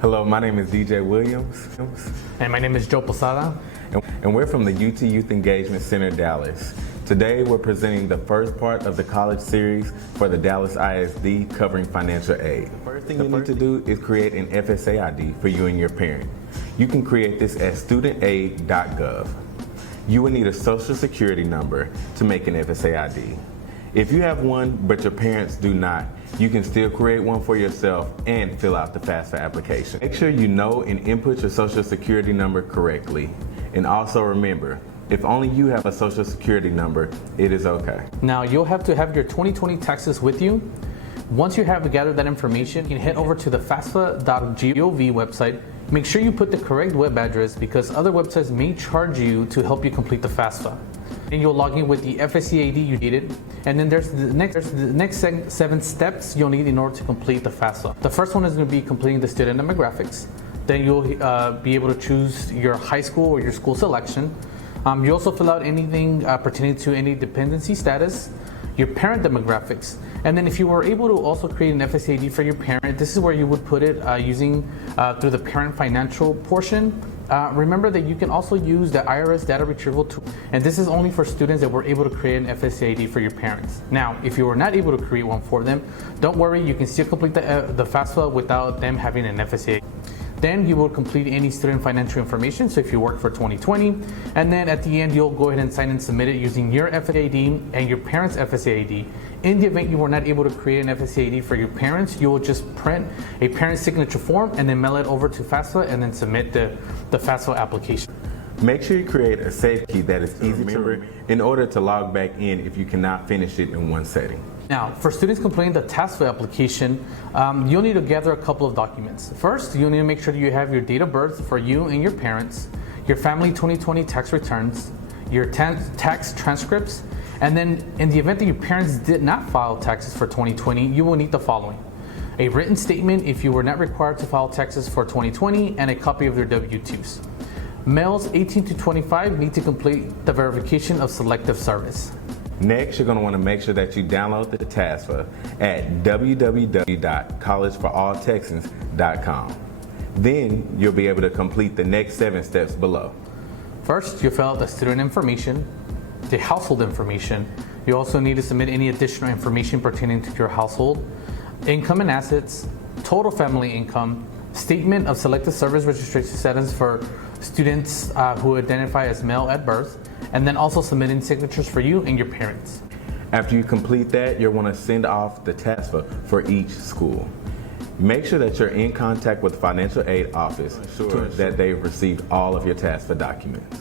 Hello, my name is DJ Williams. And my name is Joe Posada. And we're from the UT Youth Engagement Center, Dallas. Today, we're presenting the first part of the college series for the Dallas ISD covering financial aid. The first thing you need to do is create an FSA ID for you and your parent. You can create this at studentaid.gov. You will need a social security number to make an FSA ID. If you have one, but your parents do not, you can still create one for yourself and fill out the FAFSA application. Make sure you know and input your social security number correctly. And also remember, if only you have a social security number, it is okay. Now you'll have to have your 2020 taxes with you. Once you have gathered that information, you can head over to the FAFSA.gov website. Make sure you put the correct web address because other websites may charge you to help you complete the FAFSA. And you'll log in with the FSA ID you needed. And then there's the next 7 steps you'll need in order to complete the FAFSA. The first one is going to be completing the student demographics. Then you'll be able to choose your high school or your school selection. You also fill out anything pertaining to any dependency status, your parent demographics. And then if you were able to also create an FSA ID for your parent, this is where you would put it using through the parent financial portion. Remember that you can also use the IRS data retrieval tool, and this is only for students that were able to create an FSA ID for your parents. Now, if you were not able to create one for them, don't worry, you can still complete the FAFSA without them having an FSA ID. Then you will complete any student financial information, so if you work for 2020, and then at the end you'll go ahead and sign and submit it using your FSA ID and your parents' FSA ID. In the event you were not able to create an FSA ID for your parents, you will just print a parent signature form and then mail it over to FAFSA and then submit the FAFSA application. Make sure you create a safe key that is easy to remember in order to log back in if you cannot finish it in one setting. Now, for students completing the FAFSA application, you'll need to gather a couple of documents. First, you'll need to make sure that you have your date of birth for you and your parents, your family 2020 tax returns, your tax transcripts, and then in the event that your parents did not file taxes for 2020, you will need the following: a written statement if you were not required to file taxes for 2020, and a copy of their W-2s. Males 18 to 25 need to complete the verification of selective service. Next, you're going to want to make sure that you download the TASFA at www.collegeforalltexans.com. Then you'll be able to complete the next 7 steps below. First, you fill out the student information, the household information. You also need to submit any additional information pertaining to your household, income and assets, total family income, statement of selective service registration status for students who identify as male at birth, and then also submitting signatures for you and your parents. After you complete that, you'll want to send off the TASFA for each school. Make sure that you're in contact with the financial aid office to ensure that they've received all of your TASFA documents.